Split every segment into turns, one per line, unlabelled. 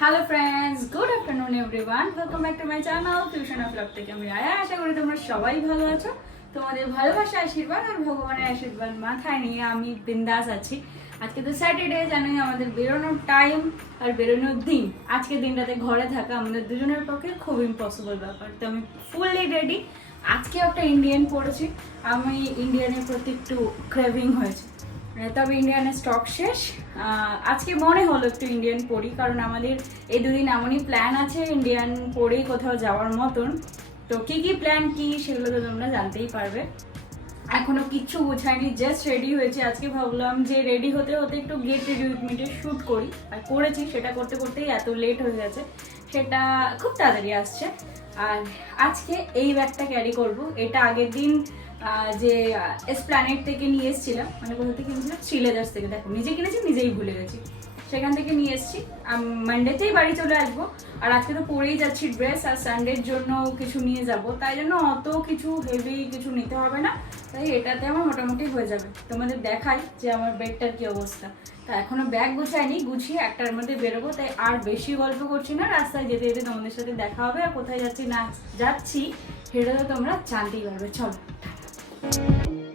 Hello friends good afternoon everyone welcome back to my channel fusion of love থেকে আমি আয়া আশা করি তোমরা সবাই ভালো আছো। তোমাদের ভালোবাসা, আশীর্বাদ আর ভগবানের আশীর্বাদ মাথায় নিয়ে আমি বিন্দাস আছি। আজকে তো স্যাটারডে জানোই আমাদের বেরোনোর টাইম আর বেরোনোর দিন। আজকে দিনটাতে ঘরে থাকা আমাদের দুজনের পক্ষে খুব ইম্পসিবল ব্যাপার। তো আমি ফুললি রেডি আজকে একটা ইন্ডিয়ান পড়েছি। আমি ইন্ডিয়ানের প্রতি একটু ক্রেভিং হয়েছে। তবে ইন্ডিয়ানের স্টক শেষ। আজকে মনে হলো একটু ইন্ডিয়ান পড়ি, কারণ আমাদের এই দুদিন এমনই প্ল্যান আছে ইন্ডিয়ান পরেই কোথাও যাওয়ার মতন। তো কি কি প্ল্যান কি সেগুলো তো তোমরা জানতেই পারবে। এখনও কিচ্ছু গোছায়নি জাস্ট রেডি হয়েছে। আজকে ভাবলাম যে রেডি হতে হতে একটু গেট রেডি উইথ মিটে শ্যুট করি। আর করেছি, সেটা করতে করতেই এত লেট হয়ে গেছে। সেটা খুব তাড়াতাড়ি আসছে। আর আজকে এই ব্যাগটা ক্যারি করব। এটা আগের দিন যে এসপ্ল্যানেট থেকে নিয়ে এসেছিলাম। মানে কোথা থেকে কিনেছিলাম শ্রীলেদার্স থেকে। দেখো, নিজে কিনেছি, নিজেই ভুলে গেছি। সেখান থেকে নিয়ে এসেছি। মানডেতেই বাড়ি চলে আসব। আর আজকে তো পরেই যাচ্ছি ড্রেস আর সানডের জন্য কিছু নিয়ে যাব। তাই জন্য অত কিছু হেভি কিছু নিতে হবে না। তাই এটাতে আমার মোটামুটি হয়ে যাবে। তোমাদের দেখাই যে আমার বেডটার কী অবস্থা। তা এখনও ব্যাগ গুছাইনি, গুছিয়ে একটার মধ্যে বেরোবো। তাই আর বেশি গল্প করছি না। রাস্তায় যেতে যেতে তোমাদের সাথে দেখা হবে আর কোথায় যাচ্ছি না যাচ্ছি, সেটা তো তোমরা জানতেই পারবে। চলো।
Thank you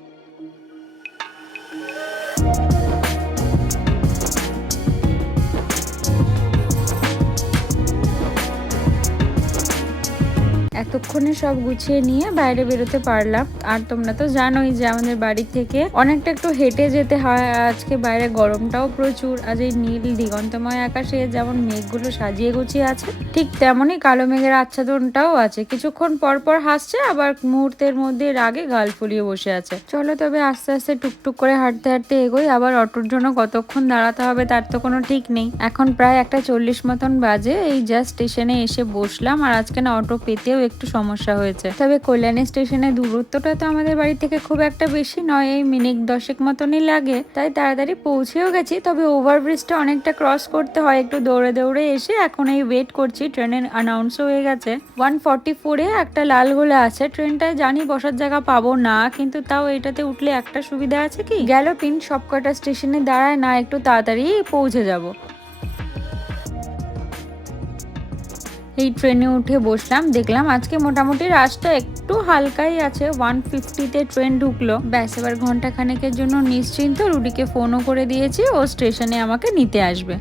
এতক্ষণে সব গুছিয়ে নিয়ে বাইরে বেরোতে পারলাম। আর তোমরা তো জানোই যে আমাদের বাড়ি থেকে অনেকটা একটু হেঁটে যেতে হয়। আজকে বাইরে গরমটাও প্রচুর। আজ এই নীল দিগন্তময় আকাশে যেমন মেঘগুলো সাজিয়ে গুছিয়ে আছে, ঠিক তেমনই কালো মেঘের আচ্ছাদনটাও আছে। কিছুক্ষণ পর পর হাসছে, আবার মুহূর্তের মধ্যে রাগে গাল ফুলিয়ে বসে আছে। চলো তবে আস্তে আস্তে টুকটুক করে হাঁটতে হাঁটতে এগোই। আবার অটোর জন্য কতক্ষণ দাঁড়াতে হবে তার তো কোনো ঠিক নেই। এখন প্রায় একটা চল্লিশ মতন বাজে। এই জাস্ট স্টেশনে এসে বসলাম। আর আজকে না অটো পেতেও একটু সমস্যা হয়েছে। তবে কল্যাণী স্টেশনের দূরত্বটা তো আমাদের বাড়ি থেকে খুব একটা বেশি নয়, এই মিনিট দশেক মতনই লাগে। তাই তাড়াতাড়ি পৌঁছেও গেছি, তবে ওভারব্রিজটা অনেকটা ক্রস করতে হয়, একটু দৌড়ে দৌড়ে এসে এখন এই ওয়েট করছি, ট্রেনের অ্যানাউন্স হয়ে গেছে। ওয়ান ফর্টি ফোরে একটা লাল গোলা আছে, ট্রেনটায় জানি বসার জায়গা পাবো না, কিন্তু তাও এটাতে উঠলে একটা সুবিধা আছে কি? গেল পিন সবকটা স্টেশনে দাঁড়ায়, না একটু তাড়াতাড়ি পৌঁছে যাব। এই ট্রেনে উঠে বসলাম, দেখলাম আজকে মোটামুটি রাস্তা একটু হালকাই আছে ওয়ান ফিফটিতে ট্রেন ঢুকলো। ব্যাস, এবার ঘণ্টা খানেকের জন্য নিশ্চিন্ত রুডিকে ফোনও করে দিয়েছি, ও স্টেশনে আমাকে নিতে আসবে।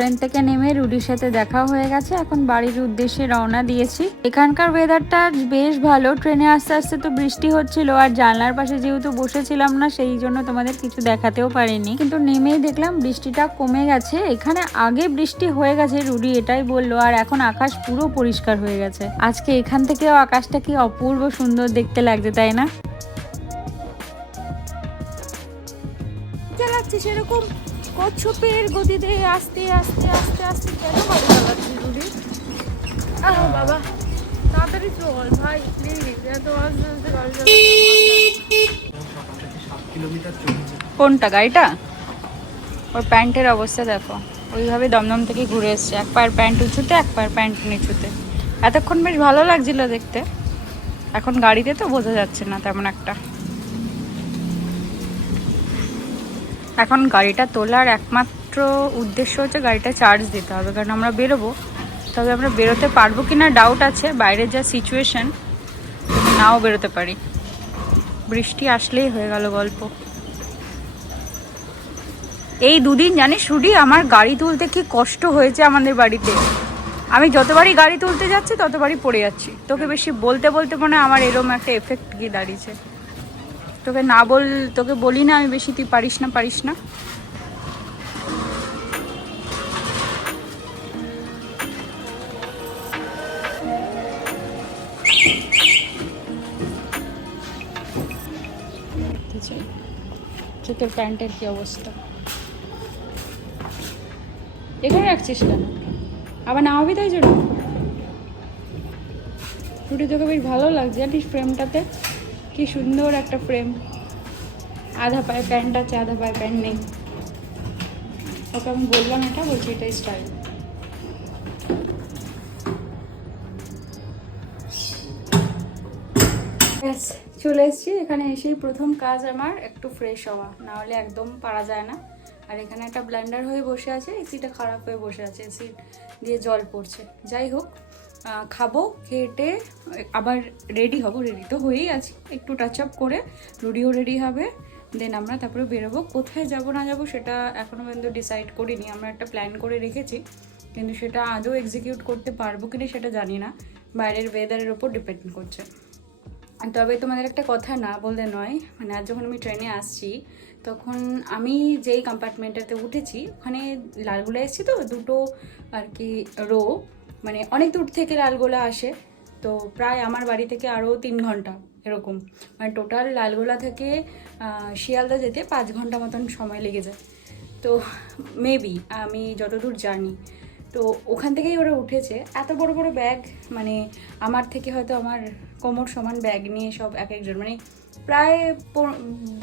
ট্রেন থেকে নেমে রুডির সাথে দেখা হয়ে গেছে। এখন বাড়ির উদ্দেশ্যে রওনা দিয়েছি। এখানকার ওয়েদারটা বেশ ভালো। ট্রেনে আস্তে আস্তে তো বৃষ্টি হচ্ছিল আর জানলার পাশে যেহেতু বসেছিলাম না, সেই জন্য তোমাদের কিছু দেখাতেও পারিনি। কিন্তু নেমেই দেখলাম বৃষ্টিটা কমে গেছে। এখানে আগে বৃষ্টি হয়ে গেছে, রুডি এটাই বলল, আর এখন আকাশ পুরো পরিষ্কার হয়ে গেছে। আজকে এখান থেকেও আকাশটা কি অপূর্ব সুন্দর দেখতে লাগছে, তাই না? সেরকম। কচ্ছপের গতিতে আস্তে আস্তে আস্তে আস্তে কেন গাড়ি চালাচ্ছি রুডি আহ বাবা তাড়াতাড়ি চল ভাই প্লিজ এত আস্তে আস্তে গাড়ি কোনটা গাড়িটা? ওর প্যান্টের অবস্থা দেখো। ওইভাবে দমদম থেকে ঘুরে এসছে। এক পায়ের প্যান্ট উঁচুতে এক পায়ের প্যান্ট নিচুতে। এতক্ষণ বেশ ভালো লাগছিল দেখতে। এখন গাড়িতে তো বোঝা যাচ্ছে না তেমন একটা। এখন গাড়িটা তোলার একমাত্র উদ্দেশ্য হচ্ছে গাড়িটা চার্জ দিতে হবে, কারণ আমরা বেরোবো। তবে আমরা বেরোতে পারব কি না ডাউট আছে, বাইরের যা সিচুয়েশন নাও বেরোতে পারি। বৃষ্টি আসলেই হয়ে গেল গল্প। এই দুদিন জানিস রুডি, আমার গাড়ি তুলতে কি কষ্ট হয়েছে আমাদের বাড়িতে। আমি যতবারই গাড়ি তুলতে যাচ্ছি, ততবারই পড়ে যাচ্ছি। তোকে বেশি বলতে বলতে মনে আমার এরম একটা এফেক্ট গিয়ে দাঁড়িয়েছে। তোকে না বল, তোকে বলি না আমি বেশি, তুই পারিস না পারিস না। তোর প্যান্টের কি অবস্থা? এখানে রাখছিস কেন? আবার নামাবি তাই জন্য? রুটি তোকে বেশ ভালো লাগছে, জানিস ফ্রেমটাতে কি সুন্দর একটা ফ্রেম আধা পায়ে প্যান্ট আছে, আধা পায়ে প্যান্ট নেই। ওকে আমি বললাম এটা, বলছি এটাই স্টাইল চলে এসেছি। এখানে এসেই প্রথম কাজ আমার, একটু ফ্রেশ হওয়া। না হলে একদম পারা যায় না। আর এখানে একটা ব্লেন্ডার হয়ে বসে আছে এসিটা খারাপ হয়ে বসে আছে, এসি দিয়ে জল পড়ছে। যাই হোক খাব, খেটে, আবার রেডি হব রেডি তো হয়েই আছি। একটু টাচ আপ করে রুডিও রেডি হবে দেন আমরা তারপরে বেরোবো। কোথায় যাব, না যাব সেটা এখনও পর্যন্ত ডিসাইড করিনি। আমরা একটা প্ল্যান করে রেখেছি, কিন্তু সেটা আদৌ এক্সিকিউট করতে পারব কি না সেটা জানি না। বাইরের ওয়েদারের ওপর ডিপেন্ড করছে। তবে তোমাদের একটা কথা না বলতে নয় মানে আজ যখন আমি ট্রেনে আসছি, তখন আমি যেই কম্পার্টমেন্টটাতে উঠেছি, ওখানে লালগোলা এসেছি তো, দুটো আর কি রো মানে অনেক দূর থেকে লালগোলা আসে, তো প্রায় আমার বাড়ি থেকে আরও তিন ঘণ্টা এরকম। মানে টোটাল লালগোলা থেকে শিয়ালদা যেতে পাঁচ ঘণ্টা মতন সময় লেগে যায়। তো মেবি আমি যতদূর জানি, তো ওখান থেকেই ওরা উঠেছে। এত বড় বড় ব্যাগ মানে আমার থেকে হয়তো আমার কোমর সমান ব্যাগ নিয়ে সব এক একজন মানে প্রায়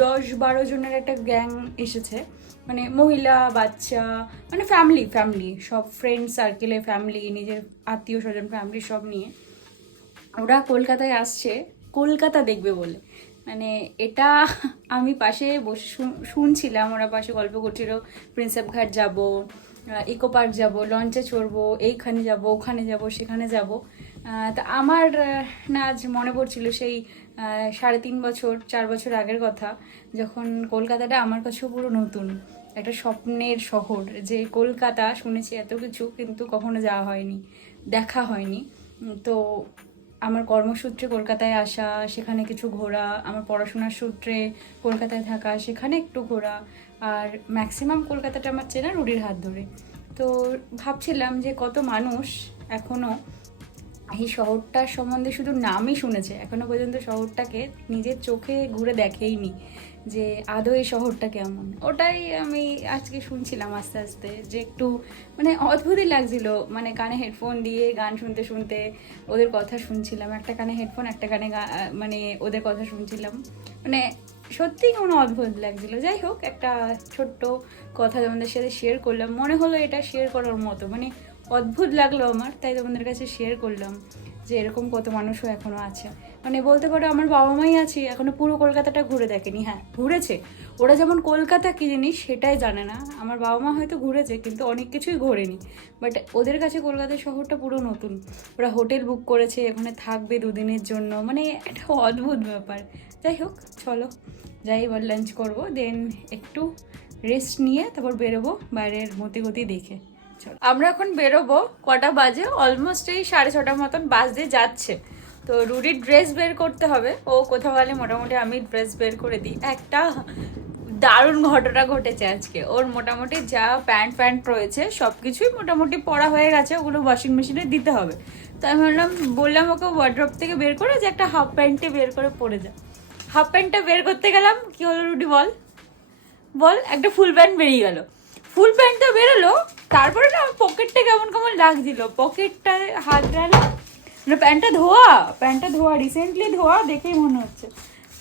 দশ বারো জনের একটা গ্যাং এসেছে। মানে মহিলা, বাচ্চা মানে ফ্যামিলি ফ্যামিলি সব ফ্রেন্ড সার্কেলে ফ্যামিলি নিজের আত্মীয় স্বজন ফ্যামিলি সব নিয়ে। ওরা কলকাতায় আসছে, কলকাতা দেখবে বলে। মানে এটা আমি পাশে বসে শুন- শুনছিলাম, ওরা পাশে গল্প করছিল প্রিন্সেপ ঘাট যাব ইকো পার্ক যাব, লঞ্চে চড়বো, এইখানে যাব, ওখানে যাব, সেখানে যাব। তা আমার না আজ মনে পড়ছিল সেই সাড়ে তিন বছর, চার বছর আগের কথা, যখন কলকাতাটা আমার কাছেও পুরো নতুন। একটা স্বপ্নের শহর যে কলকাতা শুনেছি এত কিছু, কিন্তু কখনো যাওয়া হয়নি, দেখা হয়নি। তো আমার কর্মসূত্রে কলকাতায় আসা, সেখানে কিছু ঘোরা, আমার পড়াশোনার সূত্রে কলকাতায় থাকা, সেখানে একটু ঘোরা, আর ম্যাক্সিমাম কলকাতাটা আমার চেনা রুডির হাত ধরে। তো ভাবছিলাম যে কত মানুষ এখনও এই শহরটার সম্বন্ধে শুধু নামই শুনেছে। এখনও পর্যন্ত শহরটাকে নিজের চোখে ঘুরে দেখেইনি যে আদৌ এই শহরটা কেমন। ওটাই আমি আজকে শুনছিলাম আস্তে আস্তে যে একটু মানে অদ্ভুতই লাগছিল। মানে কানে হেডফোন দিয়ে গান শুনতে শুনতে ওদের কথা শুনছিলাম। একটা কানে হেডফোন, একটা কানে মানে ওদের কথা শুনছিলাম। মানে সত্যিই কোনো অদ্ভুত লাগছিল। যাই হোক, একটা ছোট্ট কথা তোমাদের সাথে শেয়ার করলাম। মনে হলো এটা শেয়ার করার মতো। মানে অদ্ভুত লাগল আমার, তাই তোমাদের কাছে শেয়ার করলাম যে এরকম কত মানুষও এখনও আছে। মানে বলতে পারো আমার বাবা মাই আছে, এখনও পুরো কলকাতাটা ঘুরে দেখেনি। হ্যাঁ ঘুরেছে। ওরা যেমন কলকাতা কী জিনিস সেটাই জানে না। আমার বাবা মা হয়তো ঘুরেছে, কিন্তু অনেক কিছুই ঘোরেনি। বাট ওদের কাছে কলকাতা শহরটা পুরো নতুন। ওরা হোটেল বুক করেছে, ওখানে থাকবে দুদিনের জন্য। মানে একটা অদ্ভুত ব্যাপার। যাই হোক, চলো। যাই, এবার লাঞ্চ করব। দেন একটু রেস্ট নিয়ে তারপর বেরোবো বাইরের মতিগতি দেখে। চলো আমরা এখন বেরোবো, কটা বাজে? অলমোস্ট এই সাড়ে ছটার মতন বাস দিয়ে যাচ্ছে। তো রুডির ড্রেস বের করতে হবে। ও কোথাও গেলে মোটামুটি আমি ড্রেস বের করে দিই। একটা দারুণ ঘটনা ঘটেছে আজকে। ওর মোটামুটি যা প্যান্ট প্যান্ট রয়েছে সব কিছুই মোটামুটি পরা হয়ে গেছে। ওগুলো ওয়াশিং মেশিনে দিতে হবে। তো আমি ভাবলাম, বললাম ওকে ওয়ার্ড্রপ থেকে বের করে যে একটা হাফ প্যান্টে বের করে পরে যা। হাফ প্যান্টটা বের করতে গেলাম। কি হলো রুডি বল? বল, একটা ফুল প্যান্ট বেরিয়ে গেল। ফুল প্যান্টটা বেরোলো, তারপরে না পকেটটা কেমন কেমন লাগছিল? পকেটটা হাত গেল মানে প্যান্টটা ধোয়া প্যান্টটা ধোয়া রিসেন্টলি ধোয়া দেখেই মনে হচ্ছে।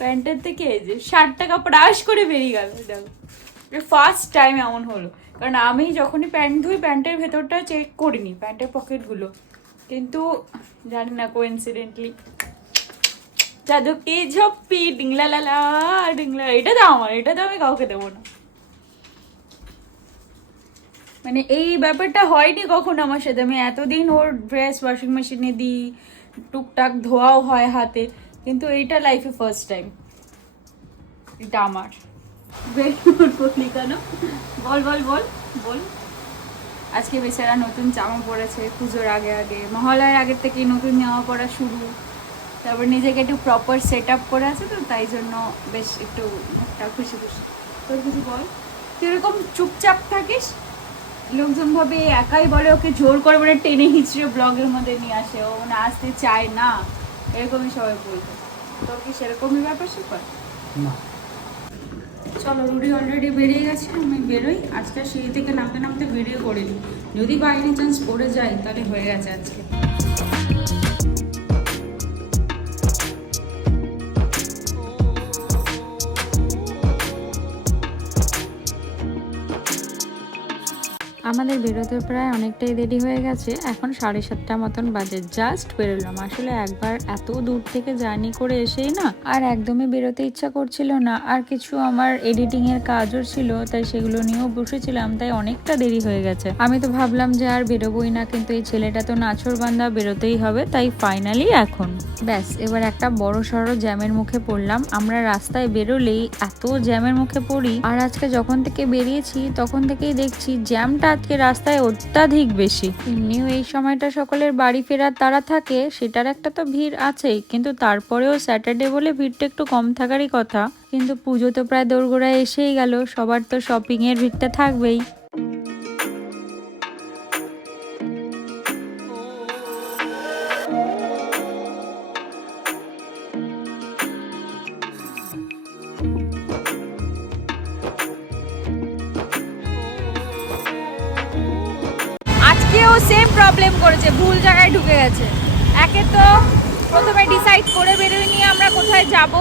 প্যান্টের থেকে যে শার্টটা কাপড় আশ করে বেরিয়ে গেল, দেখো। ফার্স্ট টাইম এমন হলো। কারণ আমি যখনই প্যান্ট ধুই, প্যান্টের ভেতরটা চেক করিনি, প্যান্টের পকেটগুলো। কিন্তু জানি না কোইন্সিডেন্টলি জাদু কি ঝপ্পি ডিংলা লালা ডিংলা, এটা দাও আমার, এটা দাও আমি কাউকে দেবো না। মানে এই ব্যাপারটা হয়নি কখনো আমার সাথে। আমি এতদিন ওর ড্রেস ওয়াশিং মেশিনে দিই টুকটাক ধোয়াও হয় হাতে কিন্তু এইটা লাইফে ফার্স্ট টাইম এটা আমার। গুড কেন? বল বল বল বল। আজকে বেচারা নতুন জামা পরেছে পুজোর আগে আগে। মহালয়ার আগের থেকেই নতুন জামা পরা শুরু। তারপর নিজেকে একটু প্রপার সেট আপ করে আছে তো তাই জন্য বেশ একটু একটা খুশি খুশি। তোর কিছু বল? তুই এরকম চুপচাপ থাকিস? লোকজন ভাবে একাই বলে ওকে জোর করে মানে টেনে হিচড়ে ব্লগের মধ্যে নিয়ে আসে ও মানে আসতে চায় না। এরকমই সবাই বলবে। তোর কি সেরকমই ব্যাপার স্যাপার?
না।
চলো রুডি অলরেডি বেরিয়ে গেছে আমি বেরোই। আজকে সেই থেকে নামতে নামতে বেরিয়ে পড়িনি। যদি বাইরে চান্স পড়ে যায় তাহলে হয়ে গেছে আজকে। আমাদের বেরোতে প্রায় অনেকটাই দেরি হয়ে গেছে। এখন সাড়ে সাতটা মতন বাজে। জাস্ট বেরোলাম। আসলে একবার এত দূর থেকে জার্নি করে এসেই না আর একদমই বেরোতে ইচ্ছা করছিল না। আর কিছু আমার এডিটিং এর কাজও ছিল, তাই সেগুলো নিয়েও বসেছিলাম, তাই অনেকটা দেরি হয়ে গেছে। আমি তো ভাবলাম যে আর বেরোবোই না, কিন্তু এই ছেলেটা তো নাছর বান্দা বেরোতেই হবে, তাই ফাইনালি এখন। ব্যাস, এবার একটা বড় সড়ো জ্যামের মুখে পড়লাম। আমরা রাস্তায় বেরোলেই এত জ্যামের মুখে পড়ি। আর আজকে যখন থেকে বেরিয়েছি, তখন থেকেই দেখছি জ্যামটা আজকে রাস্তায় অত্যাধিক বেশি। এমনিও এই সময়টা সকলের বাড়ি ফেরার তারা থাকে, সেটার একটা তো ভিড় আছেই। কিন্তু তারপরেও স্যাটারডে বলে ভিড়টা একটু কম থাকারই কথা। কিন্তু পুজো তো প্রায় দোরগোড়ায় এসেই গেল, সবার তো শপিংয়ের ভিড়টা থাকবেই।
ঢুকে একে তো প্রথমে ডিসাইড করে বেরোই নিয়ে আমরা কোথায় যাব।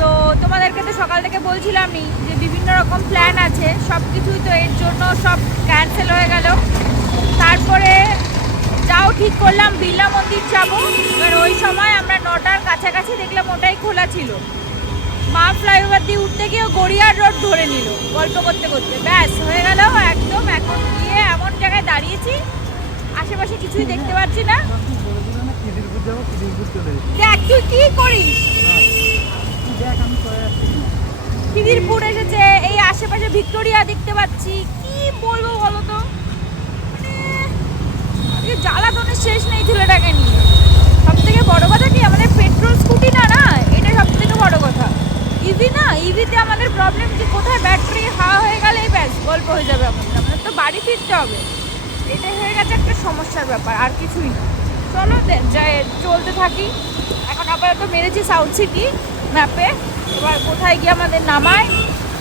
তো তোমাদেরকে তো সকাল থেকে বলছিলামই যে বিভিন্ন রকম প্ল্যান আছে সব কিছুই তো এর জন্য সব ক্যান্সেল হয়ে গেল। তারপরে যাও ঠিক করলাম বিড়লা মন্দির যাব। এবার ওই সময় আমরা নটার কাছাকাছি দেখলাম ওটাই খোলা ছিল। মা ফ্লাইওভার দিয়ে উঠতে গিয়ে গড়িয়ার রোড ধরে নিল, গল্প করতে করতে। ব্যাস, হয়ে গেল, একদম এখন গিয়ে এমন জায়গায় দাঁড়িয়েছি আশেপাশে কিছুই দেখতে পাচ্ছি না। দেখ, তুই কি করিস? খিদিরপুর এসেছে, এই আশেপাশে ভিক্টোরিয়া দেখতে পাচ্ছি। কি বলব বলো তো? জ্বালাতনের শেষ নেই ছেলেটাকে নিয়ে। সব থেকে বড় কথা কি, আমাদের পেট্রোল স্কুটি না না, এটা সব থেকে বড় কথা। ইভি না, ইভিতে আমাদের প্রবলেম কি, কোথায় ব্যাটারি হাওয়া হয়ে গেলেই ব্যাস, গল্প হয়ে যাবে আমাদের। আমাদের তো বাড়ি ফিরতে হবে। এটাই হয়ে গেছে একটা সমস্যার ব্যাপার, আর কিছুই না। চলো যাই, চলতে থাকি। এখন আপাতত মেরেছি সাউথ সিটি ম্যাপে এবার কোথায় গিয়ে আমাদের নামায়,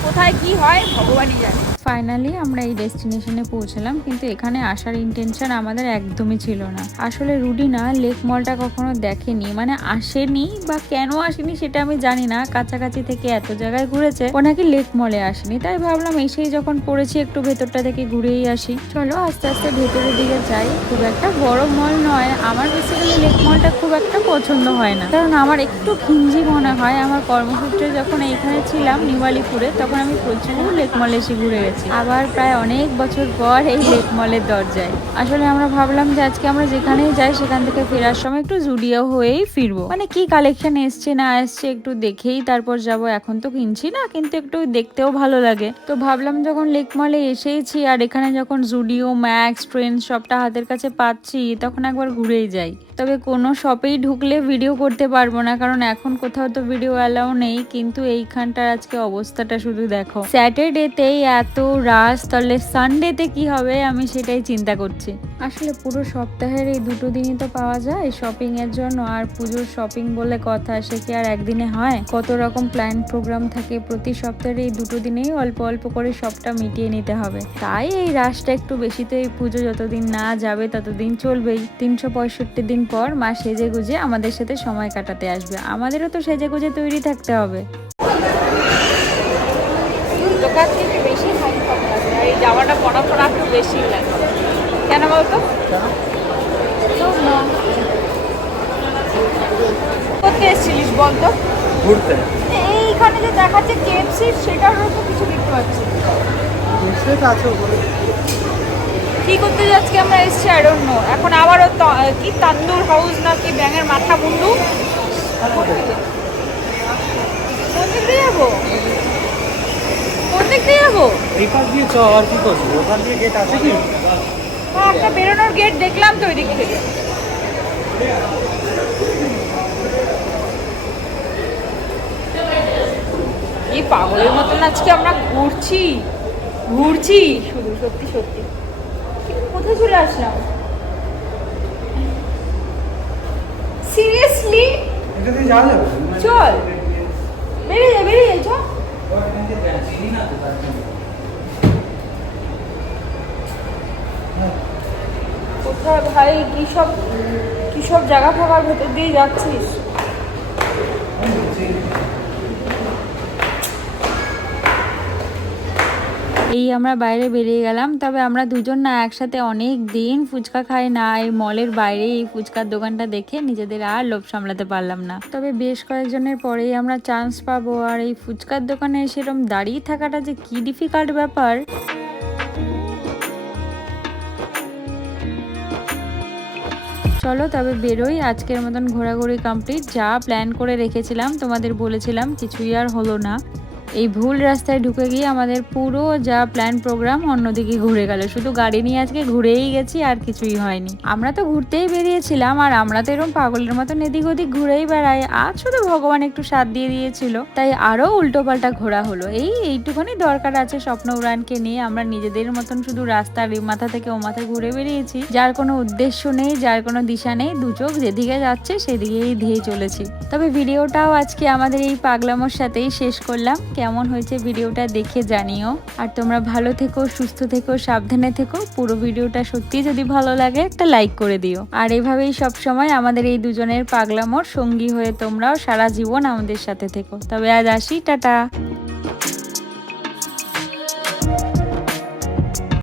কোথায় কি হয়, ভগবানই জানে।
ফাইনালি আমরা এই ডেস্টিনেশনে পৌঁছলাম, কিন্তু এখানে আসার ইন্টেনশন আমাদের একদমই ছিল না। আসলে রুডিনা লেক মলটা কখনো দেখেনি মানে আসেনি বা কেন আসেনি সেটা আমি জানি না। কাছাকাছি থেকে এত জায়গায় ঘুরেছে, ও নাকি লেক মলে আসেনি। তাই ভাবলাম এসেই যখন পড়েছি একটু ভেতরটা থেকে ঘুরেই আসি। চলো আস্তে আস্তে ভেতরের দিকে যাই। খুব একটা বড় মল নয়, আমার বেসিক্যালি লেক মলটা খুব একটা পছন্দ হয় না। কারণ আমার একটু ঘিঞ্জি মনে হয়। আমার কর্মসূত্রে যখন এইখানে ছিলাম নিমালিপুরে তখন আমি প্রচুর লেক মলে এসে ঘুরে গেছি। আবার প্রায় অনেক বছর পর এই লেক মলের দরজায়। আসলে আমরা ভাবলাম যে আজকে আমরা যেখানেই যাই, সেখান থেকে ফেরার সময় একটু জুডিও হয়েই ফিরবো। মানে কি কালেকশন এসছে, না এসছে, একটু দেখেই তারপর যাব। এখন তো কিনছি না, কিন্তু একটু দেখতেও ভালো লাগে। তো ভাবলাম যখন লেক মলে এসেইছি, আর এখানে যখন জুডিও, ম্যাক্স, ট্রেন সবটা হাতের কাছে পাচ্ছি, তখন একবার ঘুরেই যাই। তবে কোনো শপেই ঢুকলে ভিডিও করতে পারব না, কারণ এখন কোথাও তো ভিডিও অ্যালাউ নেই। কিন্তু এইখানটার আজকে অবস্থাটা শুধু দেখো। স্যাটারডেতেই এত রাশ তাহলে সানডেতে কি হবে? আমি সেটাই চিন্তা করছি। আসলে পুরো সপ্তাহের এই দুটো দিনই তো পাওয়া যায়। শপিং এর জন্য আর পুজোর শপিং বলে কথা সে কি আর একদিনে হয়? কত রকম প্ল্যান প্রোগ্রাম থাকে প্রতি সপ্তাহের এই দুটো দিনেই অল্প অল্প করে সবটা মিটিয়ে নিতে হবে। তাই এই রাশটা একটু বেশি তো এই পুজো যতদিন না যাবে ততদিন চলবেই। তিনশো পঁয়ষট্টি দিন পর মা সেজে গুজে আমাদের সাথে সময় কাটাতে আসবে। আমাদেরও তো সেজে গুজে তৈরি থাকতে হবে
দোকান থেকে বেশি হাই আর এই জামাটা পরা পরা একটু বেশি লাগে। কেন বলতো? করতে এসেছিলিস বলতো?
ঘুরতে।
এইখানে যে দেখাচ্ছে কেএফসি সেটার তো কিছু দেখতে পাচ্ছি।
সেটা আছে
কি করতে যে আজকে আমরা এসেছি আই ডোন্ট নো এখন আবারও কি তান্দুর হাউস না কি ব্যাঙের মাথা মুন্ডু? কোন দিক দিয়ে যাব? কোন দিক দিয়ে যাব?
এই পাশ দিয়ে চ আর কি করবি? ওখান দিয়ে গেট আছে কি?
হ্যাঁ একটা বেরোনোর গেট দেখলাম তো ওই দিক থেকে পাগলের মতন আজকে আমরা ঘুরছি? ঘুরছি? শুধু সত্যি সত্যি। কোথায় চলে আসলাম? সিরিয়াসলি চল। বেরিয়ে যা বেরিয়ে যা চল। কোথায় ভাই, কি সব কি সব জায়গা ফাঁকার ভেতর দিয়ে যাচ্ছিস?
এই আমরা বাইরে বেরিয়ে গেলাম, তবে আমরা দুজন না একসাথে অনেক দিন ফুচকা খাই না, এই মলের বাইরে এই ফুচকার দোকানটা দেখে নিজেদের আর লোভ সামলাতে পারলাম না। তবে বেশ কয়েকজনের পরেই আমরা চান্স পাবো, আর এই ফুচকার দোকানে সেরকম দাঁড়িয়ে থাকাটা যে কি ডিফিকাল্ট ব্যাপার। চলো তবে বেরোই, আজকের মতন ঘোরাঘুরি কমপ্লিট যা প্ল্যান করে রেখেছিলাম, তোমাদের বলেছিলাম, কিছুই আর হলো না। এই ভুল রাস্তায় ঢুকে গিয়ে আমাদের পুরো যা প্ল্যান প্রোগ্রাম অন্যদিকে ঘুরে গেল। শুধু গাড়ি নিয়ে আজকে ঘুরেই গেছি, আর কিছুই হয়নি। আমরা তো ঘুরতেই বেরিয়েছিলাম, আর আমরা তো এরকম পাগলের মতন এদিক ওদিক ঘুরেই বেড়াই। আজ শুধু ভগবান একটু সাথ দিয়ে দিয়েছিল। তাই আরও উল্টো পাল্টা ঘোরা হলো। এই এইটুকুনি দরকার আছে স্বপ্ন উড়ানকে নিয়ে। আমরা নিজেদের মতন শুধু রাস্তার মাথা থেকে ও মাথায় ঘুরে বেরিয়েছি। যার কোনো উদ্দেশ্য নেই, যার কোনো দিশা নেই, দু চোখ যেদিকে যাচ্ছে সেদিকেই ধেয়ে চলেছি। তবে ভিডিওটাও আজকে আমাদের এই পাগলামোর সাথেই শেষ করলাম। কেমন হয়েছে ভিডিওটা দেখে জানিও। আর তোমরা ভালো থেকো, সুস্থ থেকো, সাবধানে থেকো। পুরো ভিডিওটা সত্যি যদি ভালো লাগে, একটা লাইক করে দিও। আর এভাবেই সব সময় আমাদের এই দুজনের পাগলামোর সঙ্গী হয়ে তোমরাও সারা জীবন আমাদের সাথে থেকো। তবে আজ আসি, টাটা।